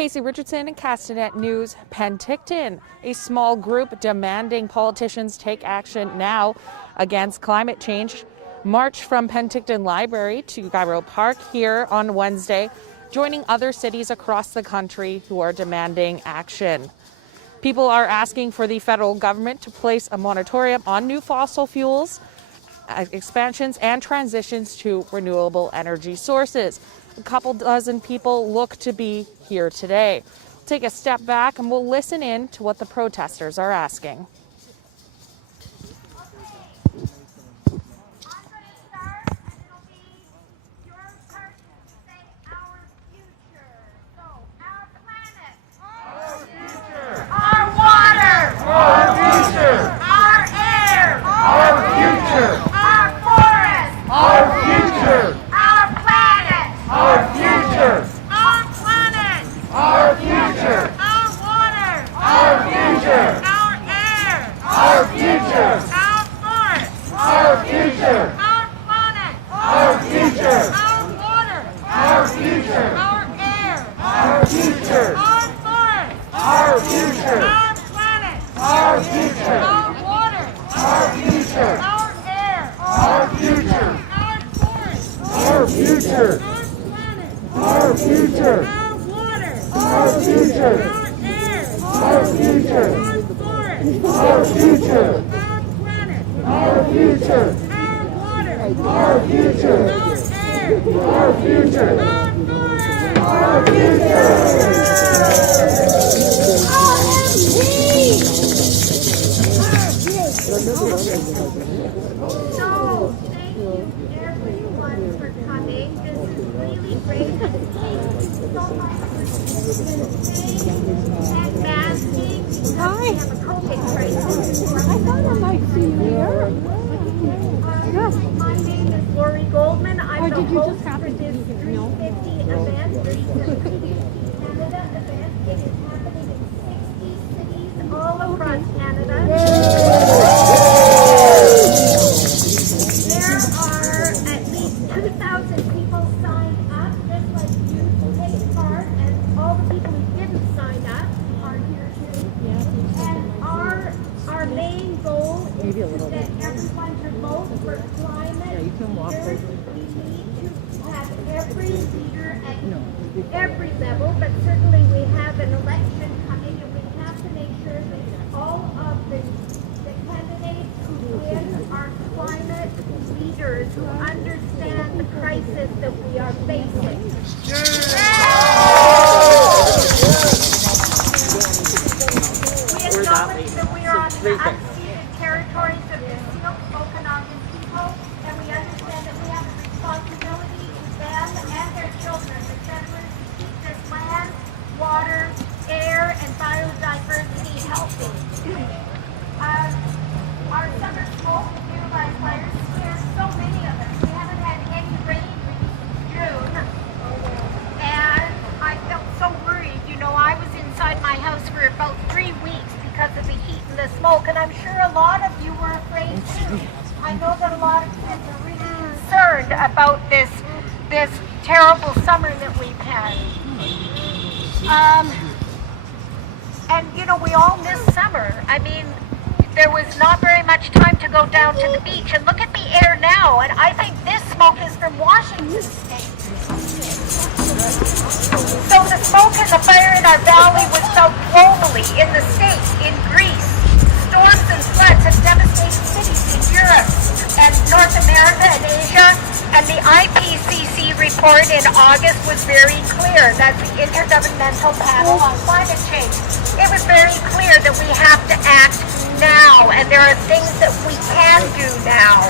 Casey Richardson and Castanet News. Penticton, a small group demanding politicians take action now against climate change, marched from Penticton Library to Guy Park here on Wednesday, joining other cities across the country who are demanding action. People are asking for the federal government to place a moratorium on new fossil fuels, expansions and transitions to renewable energy sources. A couple dozen people look to be here today. We'll take a step back and we'll listen in to what the protesters are asking. So, thank you everyone for coming. This is really great. Thank you so much for staying and masking. Hi. We have a COVID crisis. I thought I might see you here. My name is Lori Goldman. I'm the did you host just happen for to this be here? 350 event. This is a Canada event. It is happening in 60 cities all across Canada. There are at least 2,000 people signed up, just like you, to take part, and all the people who didn't sign up are here too. And our main goal is that everyone to vote for climate leaders. We need to have every leader at every level, but certainly we have an election coming, and we have to make sure that all of the candidates who win are climate leaders who understand the crisis that we are facing. We acknowledge that we are on the unceded territories of the Okanagan people, and we understand that we have a responsibility to them and their children, the settlers, to keep this land, water, air, and biodiversity healthy. Our summer smoke and utilize fires scares so many of us. We haven't had any rain since June, and I felt so worried. You know, I was inside my house for about 3 weeks because of the heat and the smoke, and I'm sure a lot of you were afraid too. I know that a lot of kids are really concerned about this terrible summer that we've had. And you know, we all miss summer. I mean, there was not very much time to go down to the beach, and look at the air now, and I think this smoke is from Washington State. So the smoke and the fire in our valley was felt globally, in the States, in Greece. Storms and floods have devastated cities in Europe and North America and Asia, and the IPCC report in August was very clear. That's the Intergovernmental Panel on Climate Change. It was very clear that we have to act now, and there are things that we can do now.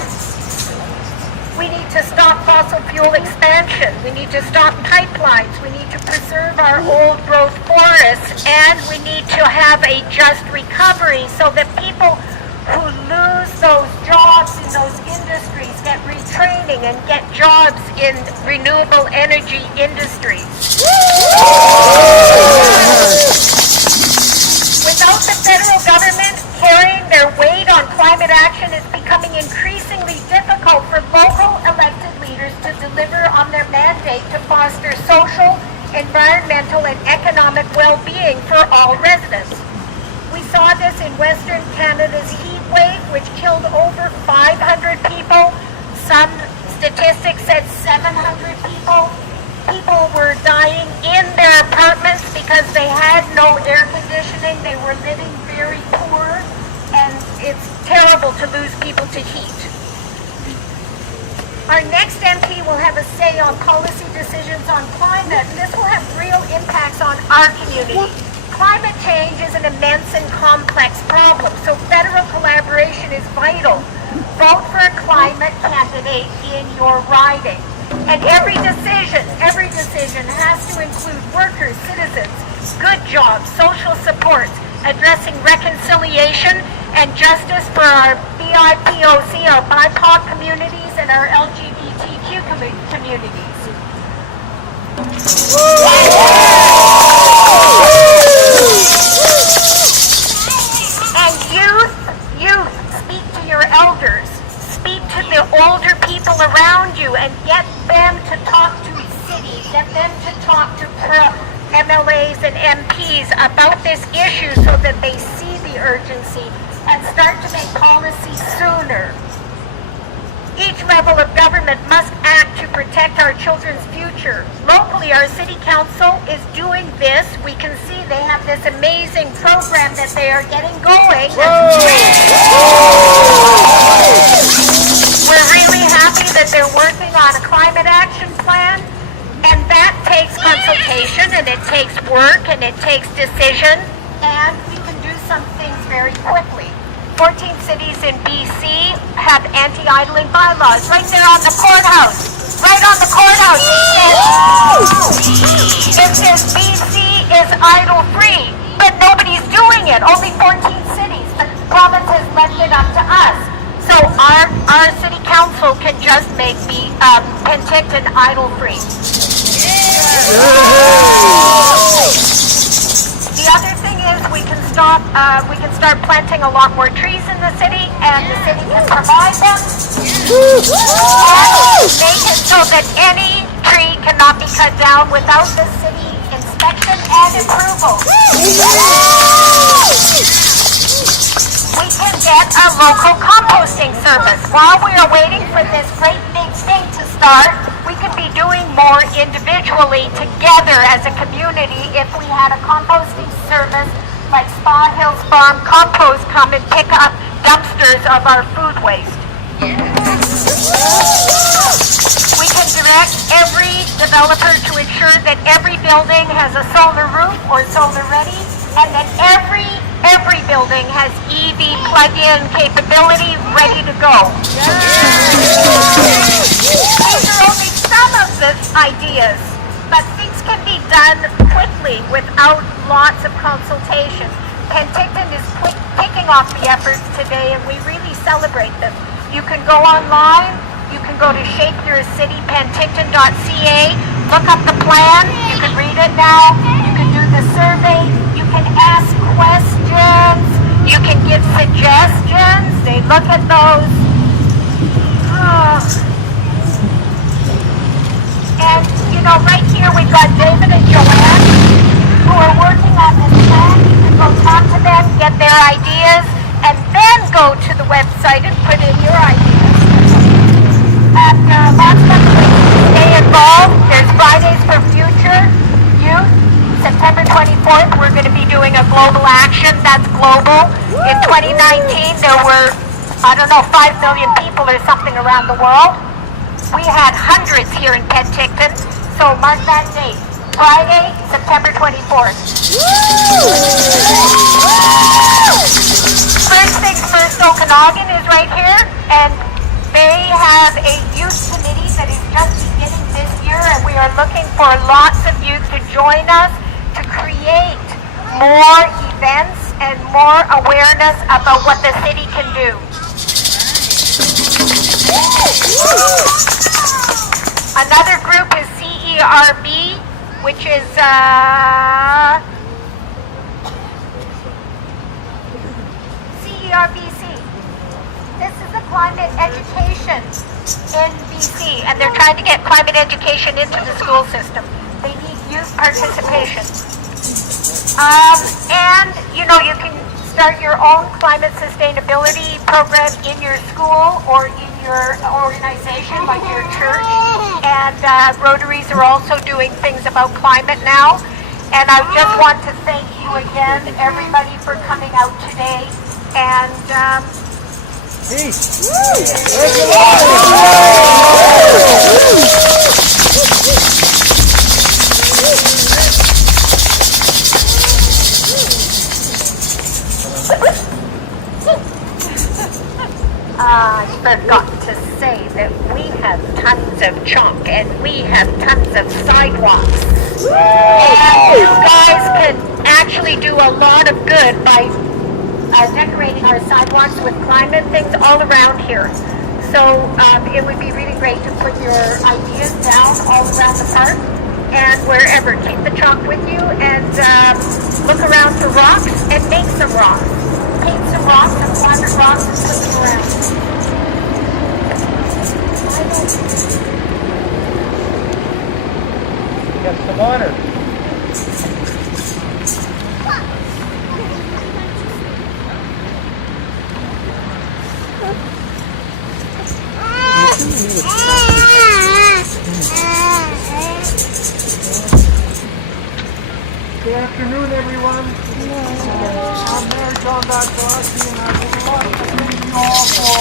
We need to stop fossil fuel expansion. We need to stop pipelines. We need to preserve our old growth forests, and we need to have a just recovery so that people who lose those jobs in those industries get retraining and get jobs in renewable energy industries. Without the federal government carrying their weight on climate action, it's becoming increasingly difficult for local elected leaders to deliver on their mandate to foster social and environmental and economic well-being for all residents. We saw this in Western Canada's heat wave, which killed over 500 people. Some statistics said 700 people. People were dying in their apartments because they had no air conditioning. They were living very poor, and it's terrible to lose people to heat. Our next MP will have a say on policy decisions on climate. This will have real impacts on our community. Climate change is an immense and complex problem, so federal collaboration is vital. Vote for a climate candidate in your riding. And every decision has to include workers, citizens, good jobs, social supports, addressing reconciliation and justice for our BIPOC, our BIPOC communities, and our LGBTQ communities. And youth, speak to your elders. Speak to the older people around you and get them to talk to cities, get them to talk to MLAs and MPs about this issue so that they see the urgency and start to make policy sooner. Each level of government must act to protect our children's future. Locally, our city council is doing this. We can see they have this amazing program that they are getting going. We're really happy that they're working on a climate action plan, and that takes consultation, and it takes work, and it takes decision, and we can do some things very quickly. 14 cities in BC have anti-idling bylaws right there on the courthouse. Right on the courthouse. It says BC is idle-free, but nobody's doing it. Only 14 cities. The province has left it up to us. So our city council can just make Penticton idle-free. The other thing is we can start planting a lot more trees in the city, and the city can provide them. And make it so that any tree cannot be cut down without the city inspection and approval. We can get a local composting service. While we are waiting for this great big thing to start, we could be doing more individually together as a community if we had a composting service like Spa Hills Farm Compost come and pick up dumpsters of our food waste. We can direct every developer to ensure that every building has a solar roof or solar ready, and that every building has EV plug-in capability ready to go. These are only some of the ideas, but things can be done quickly without lots of consultation. Penticton is kicking off the efforts today, and we really celebrate them. You can go online, you can go to shapeyourcitypenticton.ca, look up the plan, you can read it now, you can do the survey, you can ask questions, you can give suggestions, they look at those. And, you know, right here we've got David and Joanne who are working on this plan. You can go talk to them, get their ideas, and then go to the website and put in your ideas. And lots of ways to stay involved. There's Fridays for Future Youth. September 24th, we're going to be doing a global action. That's global. In 2019, there were, 5 million people or something around the world. We had hundreds here in Penticton, so mark that date. Friday, September 24th. First things first, Okanagan is right here, and they have a youth committee that is just beginning this year, and we are looking for lots of youth to join us to create more events and more awareness about what the city can do. Another group is CERB, which is CERBC. This is the climate education in BC, and they're trying to get climate education into the school system. They need youth participation. And, you know, you can start your own climate sustainability program in your school or in your organization, like your church. And Rotaries are also doing things about climate now. And I just want to thank you again, everybody, for coming out today. And I forgot to say that we have tons of chalk and we have tons of sidewalks. And you guys can actually do a lot of good by decorating our sidewalks with climate things all around here. So it would be really great to put your ideas down all around the park and wherever. Keep the chalk with you and look around for rocks and make some rocks. Paint some rocks and climate rocks and put them around. Get some water. Good afternoon, everyone. I'm Mayor John Bartolacci, and I would like to thank you all for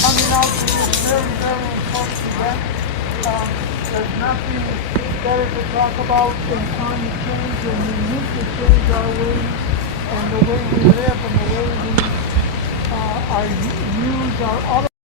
coming out to this very, very important event. There's nothing better to talk about than climate change, and we need to change our ways and the way we live and the way we use our other